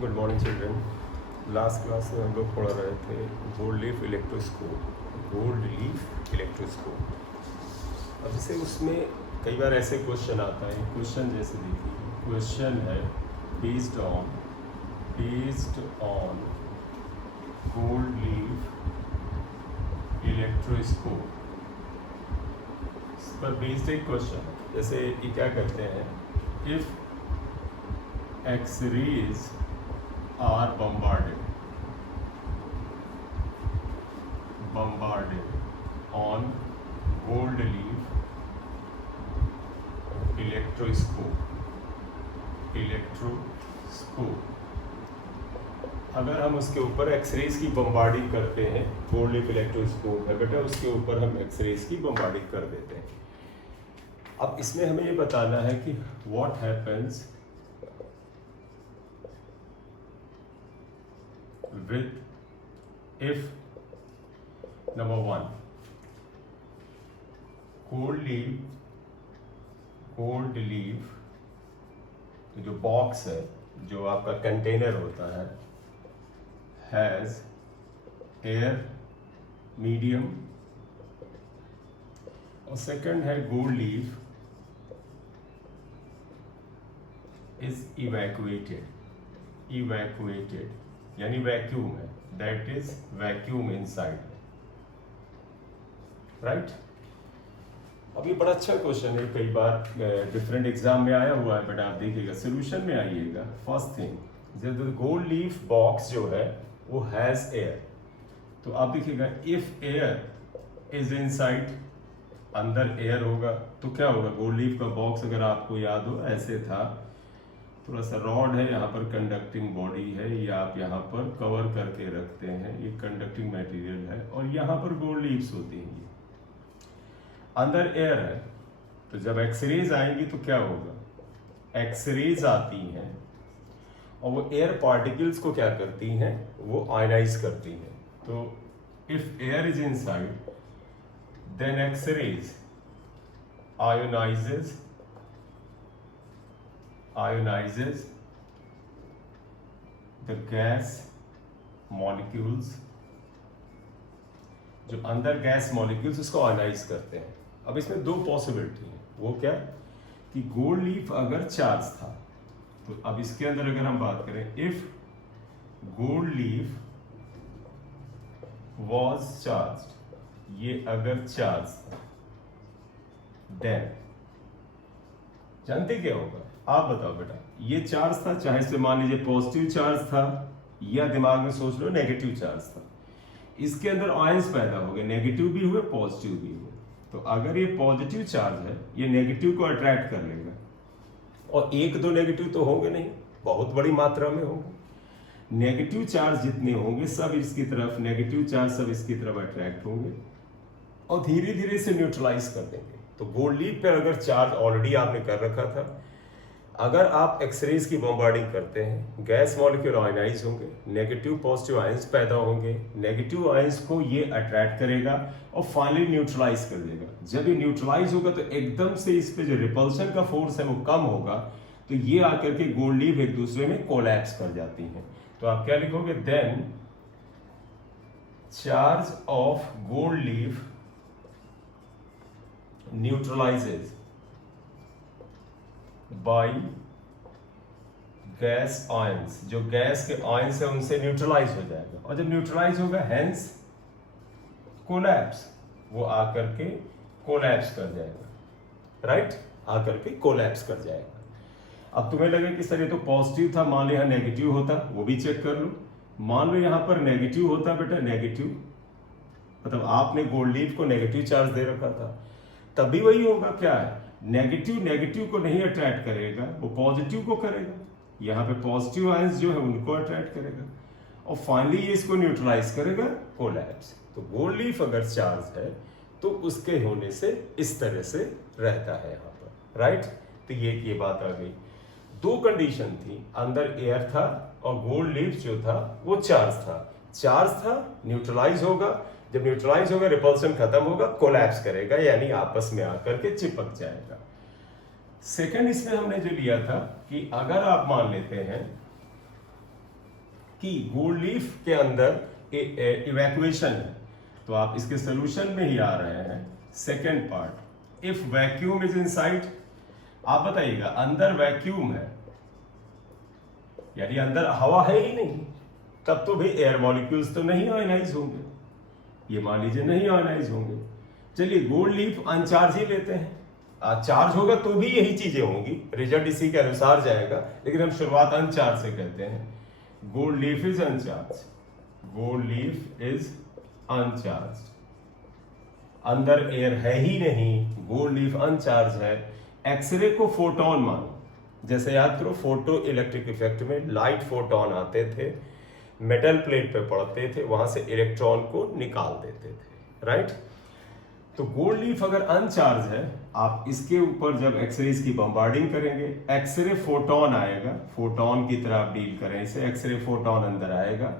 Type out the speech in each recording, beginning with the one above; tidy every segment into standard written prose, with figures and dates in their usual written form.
Good morning children. Last class में हम लोग पढ़ रहे थे गोल्ड लीफ इलेक्ट्रोस्कोप। अब जैसे उसमें कई बार ऐसे क्वेश्चन आता है, क्वेश्चन जैसे देखिए, क्वेश्चन है based on gold leaf electroscope. इस पर बेस्ड एक क्वेश्चन है। जैसे ये क्या कहते हैं, if X-rays are bombarded on gold leaf electroscope। अगर हम उसके ऊपर एक्सरेज की बम्बार्डिंग करते हैं, गोल्ड लीफ इलेक्ट्रोस्कोप है बेटा, उसके ऊपर हम एक्सरेज की बम्बार्डिंग कर देते हैं। अब इसमें हमें ये बताना है कि what happens with if number 1 gold leaf जो बॉक्स है, जो आपका कंटेनर होता है, हैज एयर मीडियम, और सेकंड है गोल्ड लीफ इज इवैक्यूएटेड यानी वैक्यूम है, that is vacuum inside, right. अब ये बड़ा अच्छा क्वेश्चन है, कई बार डिफरेंट एग्जाम में आया हुआ है, बट आप देखिएगा सोल्यूशन में आइएगा। फर्स्ट थिंग, जब गोल्ड लीफ बॉक्स जो है वो हैज एयर, तो आप देखिएगा इफ एयर इज इनसाइड, अंदर एयर होगा तो क्या होगा, गोल्ड लीफ का बॉक्स अगर आपको याद हो ऐसे था, थोड़ा सा रॉड है, यहाँ पर कंडक्टिंग बॉडी है, ये आप यहाँ पर कवर करके रखते हैं, ये कंडक्टिंग मटेरियल है, और यहाँ पर गोल्ड लीव्स होती हैं, ये अंदर एयर है। तो जब एक्सरेज आएंगी तो क्या होगा, एक्सरेज आती हैं और वो एयर पार्टिकल्स को क्या करती हैं, वो आयनाइज करती हैं। तो if air is inside then X-rays ionizes the gas molecules, जो अंदर गैस मॉलिक्यूल्स उसको आयनाइज करते हैं। अब इसमें दो पॉसिबिलिटी है, वो क्या कि गोल्ड लीफ अगर चार्ज था, तो अब इसके अंदर अगर हम बात करें, if gold leaf was charged, ये अगर चार्ज था, देन जानते क्या होगा, आप बताओ बेटा, ये चार्ज था, चाहे इसे मान लीजिए पॉजिटिव चार्ज था, या दिमाग में सोच लो नेगेटिव चार्ज था, इसके अंदर आयंस पैदा हो गए, नेगेटिव भी हुए पॉजिटिव भी हुए। तो अगर ये पॉजिटिव चार्ज है, ये नेगेटिव को अट्रैक्ट कर लेगा, और एक दो नेगेटिव तो होंगे नहीं, बहुत बड़ी मात्रा में होंगे। नेगेटिव चार्ज जितने होंगे सब इसकी तरफ, नेगेटिव चार्ज सब इसकी तरफ अट्रैक्ट होंगे और धीरे धीरे इसे न्यूट्रलाइज कर देंगे। तो गोल्ड लीफ पे अगर चार्ज ऑलरेडी आपने कर रखा था, अगर आप एक्सरेज की बॉम्बार्डिंग करते हैं, गैस मॉलिक्यूल आयनाइज होंगे, नेगेटिव पॉजिटिव आयंस पैदा होंगे, नेगेटिव आयंस को ये अट्रैक्ट करेगा और फाइनली न्यूट्रलाइज कर देगा। जब ये न्यूट्रलाइज होगा तो एकदम से इस पे जो रिपल्शन का फोर्स है वो कम होगा, तो ये आकर के गोल्ड लीफ एक दूसरे में कोलैप्स कर जाती हैं। तो आप क्या लिखोगे, then charge of gold leaf neutralizes by gas ions, जो गैस के आयंस है उनसे न्यूट्रलाइज हो जाएगा, और जब न्यूट्रलाइज होगा हेंस कोलैप्स, वो आकर के कोलैप्स कर जाएगा, राइट, आकर के कोलैप्स कर जाएगा। अब तुम्हें लगे कि सर ये तो पॉजिटिव था, मान लो यहाँ नेगेटिव होता, वो भी चेक कर लो। मान लो यहाँ पर नेगेटिव होता बेटा, नेगेटिव मतलब आपने गोल्ड लीफ को नेगेटिव चार्ज दे रखा था, तभी वही होगा, क्या है, नेगेटिव को नहीं अट्रैक्ट करेगा, वो पॉजिटिव को करेगा। यहाँ पे पॉजिटिव आयंस जो है उनको अट्रैक्ट करेगा, और फाइनली ये इसको न्यूट्रलाइज करेगा, कोलैप्स। तो गोल्ड लीफ अगर चार्ज है तो उसके होने से इस तरह से रहता है यहाँ पर, राइट। तो ये बात आ गई। दो कंडीशन थी, अंदर एयर था और गोल्ड लीफ जो था वो चार्ज था, न्यूट्रलाइज होगा, जब न्यूट्रलाइज होगा रिपल्सन खत्म होगा, कोलैप्स करेगा, यानी आपस में आकर के चिपक जाएगा। सेकंड इसमें हमने जो लिया था कि अगर आप मान लेते हैं कि गोल्ड लीफ के अंदर इवैक्यूएशन है, तो आप इसके सोल्यूशन में ही आ रहे हैं second part, if vacuum is inside. आप बताइएगा अंदर वैक्यूम है यानी अंदर हवा है ही नहीं, तब तो भाई एयर मॉलिक्यूल्स तो नहीं आयनाइज होंगे, ये मान लीजिए नहीं आयनाइज होंगे। चलिए गोल्ड लीफ अनचार्ज ही लेते हैं, चार्ज होगा तो भी यही चीजें होंगी, रिजल्ट इसी के अनुसार जाएगा, लेकिन हम शुरुआत अनचार्ज से कहते हैं। Gold leaf is अनचार्ज, gold leaf is अनचार्ज, अंदर एयर है ही नहीं, गोल्ड लीफ अनचार्ज है। एक्सरे को फोटोन मानो, जैसे याद करो फोटो इलेक्ट्रिक इफेक्ट में लाइट फोटोन आते थे, मेटल प्लेट पे पड़ते थे, वहां से इलेक्ट्रॉन को निकाल देते थे, राइट। तो गोल्ड लीफ अगर अनचार्ज है, आप इसके ऊपर जब एक्सरेज की बम्बार्डिंग करेंगे, एक्सरे फोटोन आएगा, फोटोन की तरह आप डील करें इसे, एक्सरे फोटोन अंदर आएगा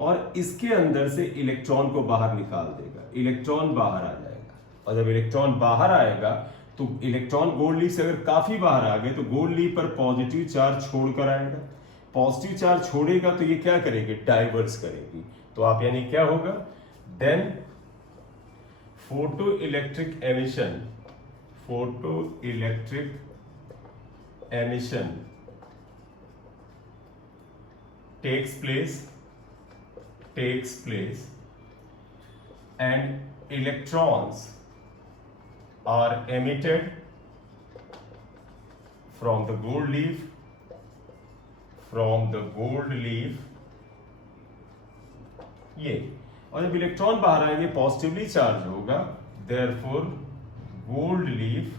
और इसके अंदर से इलेक्ट्रॉन को बाहर निकाल देगा, इलेक्ट्रॉन बाहर आ जाएगा। और जब इलेक्ट्रॉन बाहर आएगा तो इलेक्ट्रॉन गोल्ड लीफ से अगर काफी बाहर आ गए तो गोल्ड लीफ पर पॉजिटिव चार्ज छोड़कर आएगा, पॉजिटिव चार्ज छोड़ेगा तो ये क्या करेगी, डाइवर्स करेगी। तो आप यानी क्या होगा, then photo electric emission, photo electric emission takes place and electrons are emitted from the gold leaf, ये। और जब इलेक्ट्रॉन बाहर आएंगे पॉजिटिवली चार्ज होगा, देयरफॉर गोल्ड लीफ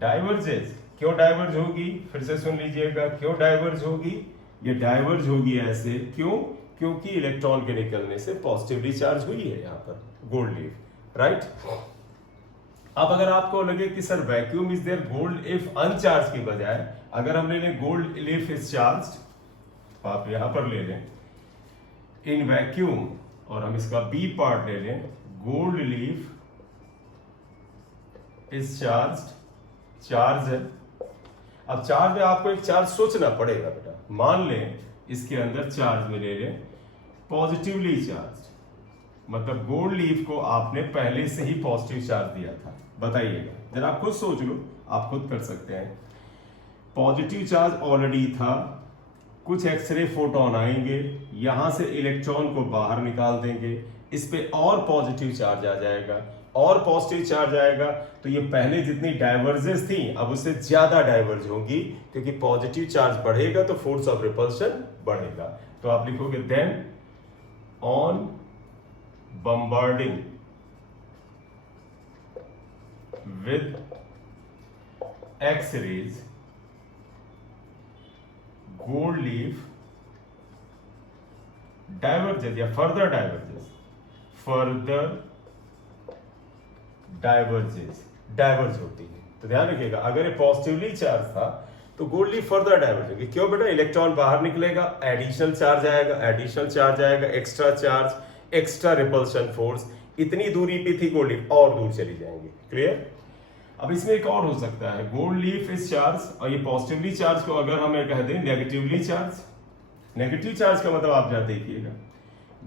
डाइवर्जेस। क्यों डाइवर्ज होगी, फिर से सुन लीजिएगा, क्यों डाइवर्ज होगी, ये डाइवर्ज होगी ऐसे, क्यों, क्योंकि इलेक्ट्रॉन के निकलने से पॉजिटिवली चार्ज हुई है यहाँ पर गोल्ड लीफ, राइट। अब अगर आपको लगे कि sir vacuum is there gold if uncharge की बजाय अगर हम ले लें गोल्ड लीफ इज चार्ज्ड, आप यहां पर ले लें इन वैक्यूम और हम इसका बी पार्ट ले लें, gold leaf is charged, charge है। अब चार्ज में आपको एक चार्ज सोचना पड़ेगा बेटा, मान लें इसके अंदर चार्ज में ले लें पॉजिटिवली चार्ज, मतलब गोल्ड लीफ को आपने पहले से ही पॉजिटिव चार्ज दिया था, बताइएगा जरा आप खुद सोच लो, आप खुद कर सकते हैं। पॉजिटिव चार्ज ऑलरेडी था, कुछ एक्सरे फोटोन आएंगे, यहां से इलेक्ट्रॉन को बाहर निकाल देंगे, इस पे और पॉजिटिव चार्ज आ जाएगा, और पॉजिटिव चार्ज आएगा तो ये पहले जितनी डाइवर्जेस थी अब उससे ज्यादा डाइवर्ज होंगी, क्योंकि पॉजिटिव चार्ज बढ़ेगा तो फोर्स ऑफ रिपल्शन बढ़ेगा। तो आप लिखोगे then on bombarding with X-rays, gold leaf diverges या further diverges, डाइवर्ज होती है। तो ध्यान रखिएगा अगर ये पॉजिटिवली चार्ज था तो गोल्ड लीफ फर्दर डाइवर्ज होगी। क्यों बेटा, इलेक्ट्रॉन बाहर निकलेगा, एडिशनल चार्ज आएगा, extra charge, extra repulsion force, इतनी दूरी पे थी गोल्ड लीफ और दूर चली जाएंगी। क्लियर। अब इसमें एक और हो सकता है, गोल्ड लीफ इज चार्ज और ये पॉजिटिवली चार्ज को अगर हमें कह दें नेगेटिवली चार्ज, नेगेटिव चार्ज का मतलब आप जरा देखिएगा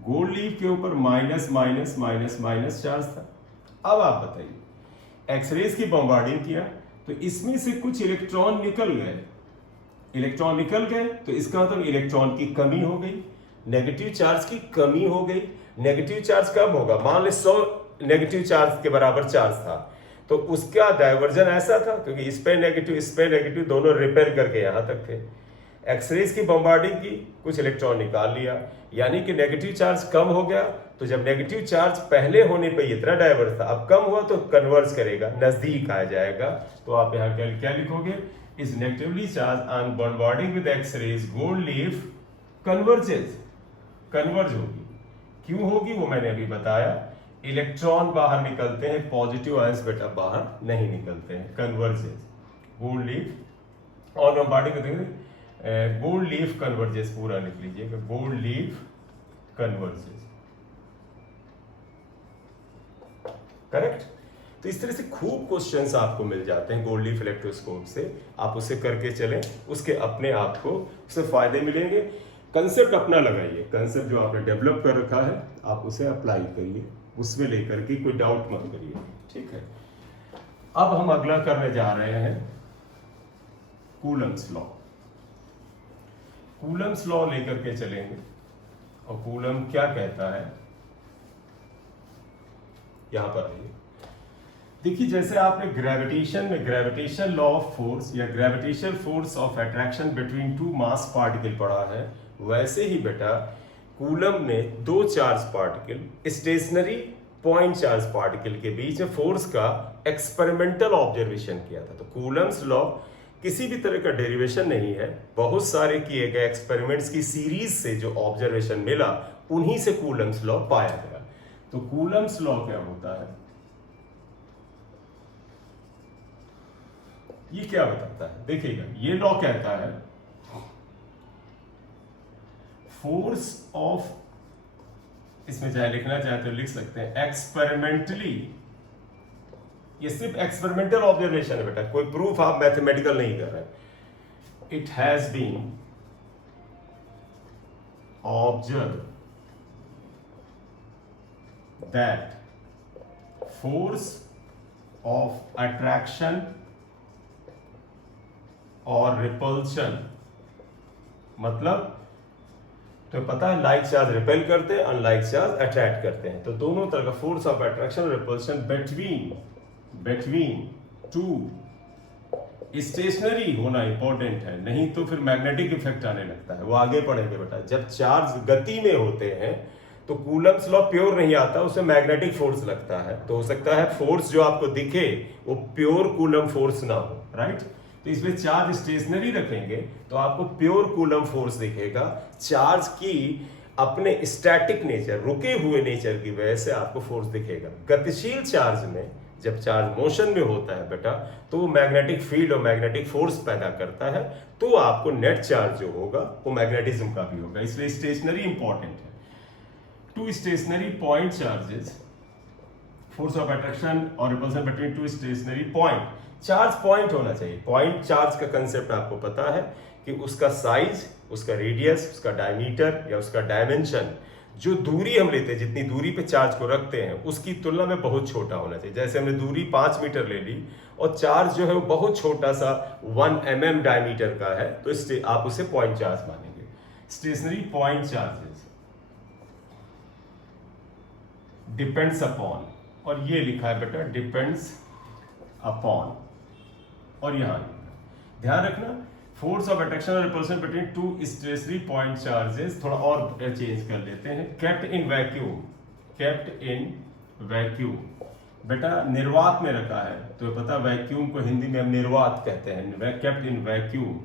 गोल्ड लीफ के ऊपर minus minus minus minus charge था। अब आप बताइए एक्सरेज की बम्बार्डिंग किया तो इसमें से कुछ इलेक्ट्रॉन निकल गए, तो इसका मतलब इलेक्ट्रॉन की कमी हो गई, नेगेटिव चार्ज की कमी हो गई। नेगेटिव चार्ज कब होगा, मान ले 100 नेगेटिव चार्ज के बराबर चार्ज था तो उसका डाइवर्जन ऐसा था, क्योंकि इस पे नेगेटिव दोनों रिपेयर करके यहां तक थे। एक्सरेज की बम्बार्डिंग की, कुछ इलेक्ट्रॉन निकाल लिया, यानी कि नेगेटिव चार्ज कम हो गया। तो जब नेगेटिव चार्ज पहले होने पे इतना डाइवर्स था, अब कम हुआ तो कन्वर्ज करेगा, नजदीक आ जाएगा। तो आप यहाँ क्या लिखोगे, is negatively charge on bombarding with X-rays gold leaf converge होगी। क्यों होगी वो मैंने अभी बताया, इलेक्ट्रॉन बाहर निकलते हैं, पॉजिटिव आयंस बेटा बाहर नहीं निकलते हैं, कन्वर्जेस। गोल्ड लीफ और बम्बार्डिंग करते गोल्ड लीफ कन्वर्जेस, पूरा लिख लीजिएगा, गोल्ड लीफ कन्वर्जेस, करेक्ट। तो इस तरह से खूब क्वेश्चंस आपको मिल जाते हैं गोल्ड लीफ इलेक्ट्रोस्कोप से, आप उसे करके चलें, उसके अपने आप को उससे फायदे मिलेंगे। कंसेप्ट अपना लगाइए, कंसेप्ट जो आपने डेवलप कर रखा है आप उसे अप्लाई करिए, उसमें लेकर के कोई डाउट मत करिए, ठीक है। अब हम अगला करने जा रहे हैं कूलम्स लॉ। कूलम्स लॉ लेकर के चलेंगे, और कूलम क्या कहता है यहां पर आइए। देखिए, जैसे आपने ग्रेविटेशन में ग्रेविटेशन लॉ ऑफ फोर्स या gravitation force of attraction between two mass particle पढ़ा है, वैसे ही बेटा कूलम ने दो charge particle, stationary point charge particle के बीच में फोर्स का एक्सपेरिमेंटल ऑब्जर्वेशन किया था। तो कूलम्स लॉ किसी भी तरह का डेरिवेशन नहीं है, बहुत सारे किए गए एक्सपेरिमेंट्स की सीरीज से जो ऑब्जर्वेशन मिला उन्हीं से कूलम्स लॉ पाया गया। तो कूलम्स लॉ क्या होता है, ये क्या बताता है, देखिएगा, ये लॉ कहता है फोर्स ऑफ, इसमें चाहे लिखना चाहे तो लिख सकते हैं एक्सपेरिमेंटली, ये सिर्फ एक्सपेरिमेंटल ऑब्जर्वेशन है बेटा, कोई प्रूफ आप मैथमेटिकल नहीं कर रहे। It has been observe that force of attraction और रिपल्शन, मतलब तो पता है लाइक चार्ज रिपेल करते हैं, अनलाइक चार्ज अट्रैक्ट करते हैं, तो दोनों तरह का फोर्स ऑफ अट्रैक्शन और रिपल्शन बिटवीन टू स्टेशनरी होना इंपॉर्टेंट है, नहीं तो फिर मैग्नेटिक इफेक्ट आने लगता है, वो आगे पढ़ेंगे बेटा। जब चार्ज गति में होते हैं तो कूलम्स लॉ प्योर नहीं आता, उसमें मैग्नेटिक फोर्स लगता है, तो हो सकता है फोर्स जो आपको दिखे वो प्योर कूलम फोर्स ना हो, राइट। तो इसमें चार्ज स्टेशनरी रखेंगे तो आपको प्योर कूलम फोर्स दिखेगा, चार्ज की अपने स्टैटिक नेचर, रुके हुए नेचर की वजह से आपको फोर्स दिखेगा। गतिशील चार्ज में जब चार्ज मोशन में होता है बेटा तो वो मैग्नेटिक फील्ड और मैग्नेटिक फोर्स पैदा करता है, तो आपको नेट चार्ज जो होगा वो मैग्नेटिज्म का भी होगा, इसलिए स्टेशनरी इंपॉर्टेंट है। Two stationary point charges, force of attraction और repulsion between two stationary point, charge point होना चाहिए। पॉइंट चार्ज का कंसेप्ट आपको पता है कि उसका साइज, उसका रेडियस, उसका डायमीटर या उसका डायमेंशन, जो दूरी हम लेते हैं, जितनी दूरी पे चार्ज को रखते हैं उसकी तुलना में बहुत छोटा होना चाहिए। जैसे हमने दूरी 5 मीटर ले ली और चार्ज जो है वो बहुत छोटा सा 1 mm डायमीटर का है, तो आप उसे पॉइंट चार्ज मानेंगे। Stationery point charges depends upon, और ये लिखा है बेटा डिपेंड्स अपॉन, और यहां ध्यान रखना फोर्स ऑफ अट्रैक्शन और repulsion between two stationary point charges, थोड़ा और चेंज कर लेते हैं, kept in vacuum, kept in vacuum, बेटा निर्वात में रखा है, तो पता वैक्यूम को हिंदी में हम निर्वात कहते हैं, kept in vacuum,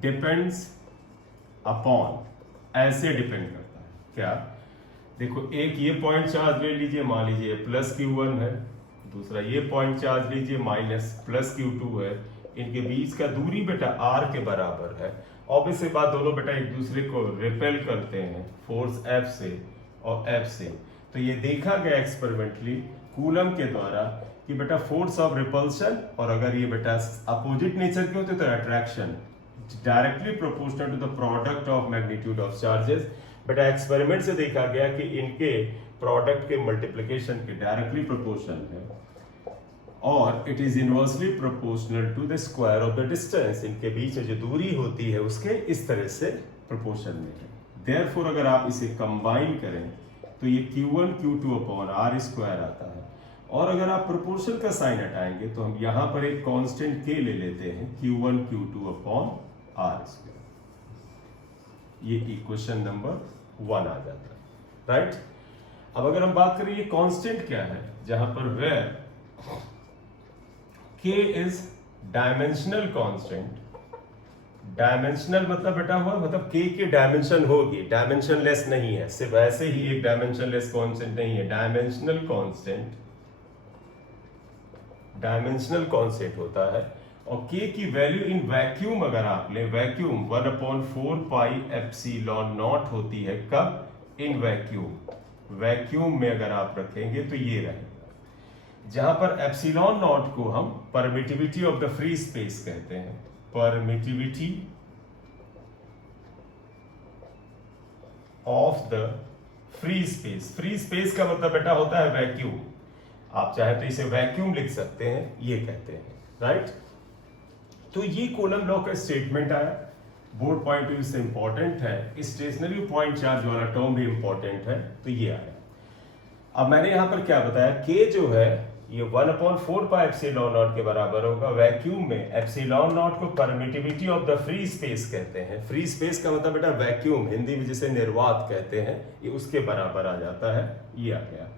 depends upon, ऐसे डिपेंड करता है क्या, देखो एक ये पॉइंट चार्ज ले लीजिए, मान लीजिए प्लस Q1 है, दूसरा ये पॉइंट चार्ज लीजिए माइनस प्लस Q2 है, इनके बीच का दूरी बेटा r के बराबर है। ऑब्वियस सी बात, दोनों बेटा एक दूसरे को रिपेल करते हैं फोर्स F से और F से, तो ये देखा गया एक्सपेरिमेंटली कूलम के द्वारा कि बेटा फोर्स ऑफ रिपल्शन, और अगर ये बेटा अपोजिट नेचर के होते तो attraction directly proportional to the product of magnitude of charges. बेटा एक्सपेरिमेंट से देखा गया कि इनके प्रोडक्ट के मल्टीप्लिकेशन के डायरेक्टली प्रोपोर्शनल है, और it is inversely proportional to the square of the distance, इनके बीच में जो दूरी होती है उसके इस तरह से प्रोपोर्शन में है। देयरफॉर अगर आप इसे कंबाइन करें तो ये Q1 Q2 upon R square आता है, और अगर आप प्रोपोर्शन का साइन हटाएंगे तो हम यहाँ पर एक कांस्टेंट K ले लेते हैं, Q1 Q2 upon R square, ये इक्वेशन नंबर 1 आ जाता है, राइट। अब अगर हम बात करें ये कांस्टेंट क्या है, जहां पर where K is dimensional constant, dimensional मतलब बेटा हुआ मतलब K की डायमेंशन होगी, डायमेंशन लेस नहीं है, सिर्फ ऐसे ही एक डायमेंशन लेस कांस्टेंट नहीं है, डायमेंशनल कांस्टेंट, डायमेंशनल कांस्टेंट होता है। और K की वैल्यू इन वैक्यूम अगर आप ले, वैक्यूम 1/4 पाई एप्सिलॉन नॉट होती है, कब, इन वैक्यूम, वैक्यूम में अगर आप रखेंगे तो ये रहेगा, जहां पर एप्सिलॉन नॉट को हम permittivity of the free space कहते हैं, permittivity of the free space. Free space का मतलब बेटा होता है वैक्यूम। आप चाहे तो इसे वैक्यूम लिख सकते हैं, ये कहते हैं, राइट। तो ये कूलम लॉ का स्टेटमेंट आया, बोर्ड पॉइंट व्यू से इंपॉर्टेंट है, स्टेशनरी पॉइंट चार्ज वाला टर्म भी इंपॉर्टेंट है, तो ये आया। अब मैंने यहां पर क्या बताया, के जो है ये 1/4 पाई एप्सिलॉन नॉट के बराबर होगा। वैक्यूम में एप्सिलॉन नॉट को permittivity of the free space कहते हैं। फ्री स्पेस का मतलब बेटा वैक्यूम, हिंदी में जिसे निर्वात कहते हैं, ये उसके बराबर आ जाता है, ये आ गया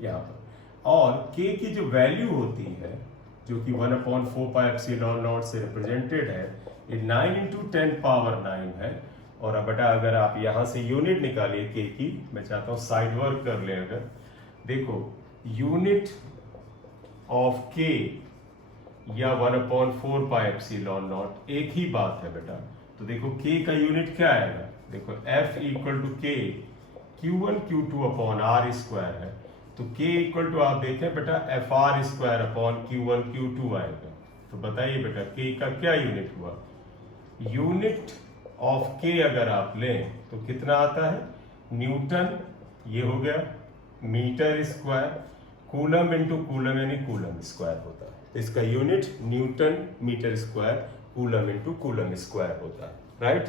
यहाँ पर। और के की जो वैल्यू होती है, जो कि 1/4 पाई एप्सिलॉन नॉट से रिप्रेजेंटेड है, ये 9 × 10⁹ है। और अब बेटा अगर आप यहां से यूनिट निकालिए के की, मैं चाहता हूं साइड वर्क कर ले। अगर देखो यूनिट ऑफ के या 1/4 पाई एप्सिलॉन नॉट एक ही बात है बेटा। तो देखो के का यूनिट क्या आएगा, देखो F = K Q1 Q2 upon R square है। तो K = आप देखें बेटा FR square upon Q1 Q2 आएगा। तो बताइए बेटा K का क्या यूनिट हुआ। यूनिट ऑफ K अगर आप लें तो कितना आता है, न्यूटन, ये हो गया metre square, coulomb into coulomb यानी कूलम स्क्वायर होता है। तो इसका unit newton metre square coulomb into coulomb square होता है, राइट।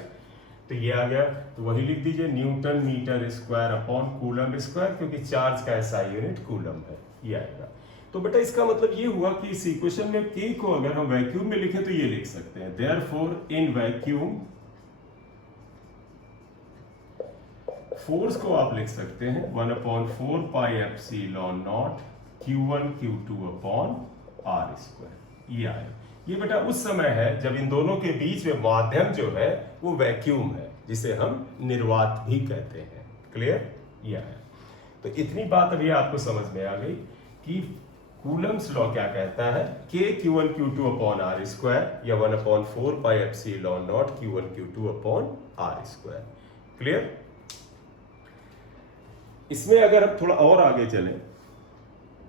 तो ये आ गया, तो वही लिख दीजिए newton metre square upon coulomb square, क्योंकि चार्ज का ऐसा यूनिट कूलम है, ये आएगा। तो बेटा इसका मतलब ये हुआ कि इस इक्वेशन में के को अगर हम वैक्यूम में लिखें तो ये लिख सकते हैं, देयरफॉर इन वैक्यूम फोर्स को आप लिख सकते हैं 1/4 pi epsilon not Q1 Q2 upon R square, ये आया। ये बेटा उस समय है जब इन दोनों के बीच में माध्यम जो है वो वैक्यूम है, जिसे हम निर्वात भी कहते हैं। क्लियर, ये आया। तो इतनी बात अभी आपको समझ में आ गई कि कूलम्स लॉ क्या कहता है, K Q1 Q2 upon R square या 1/4 pi epsilon not Q1 Q2 upon R square. Clear. इसमें अगर हम थोड़ा और आगे चलें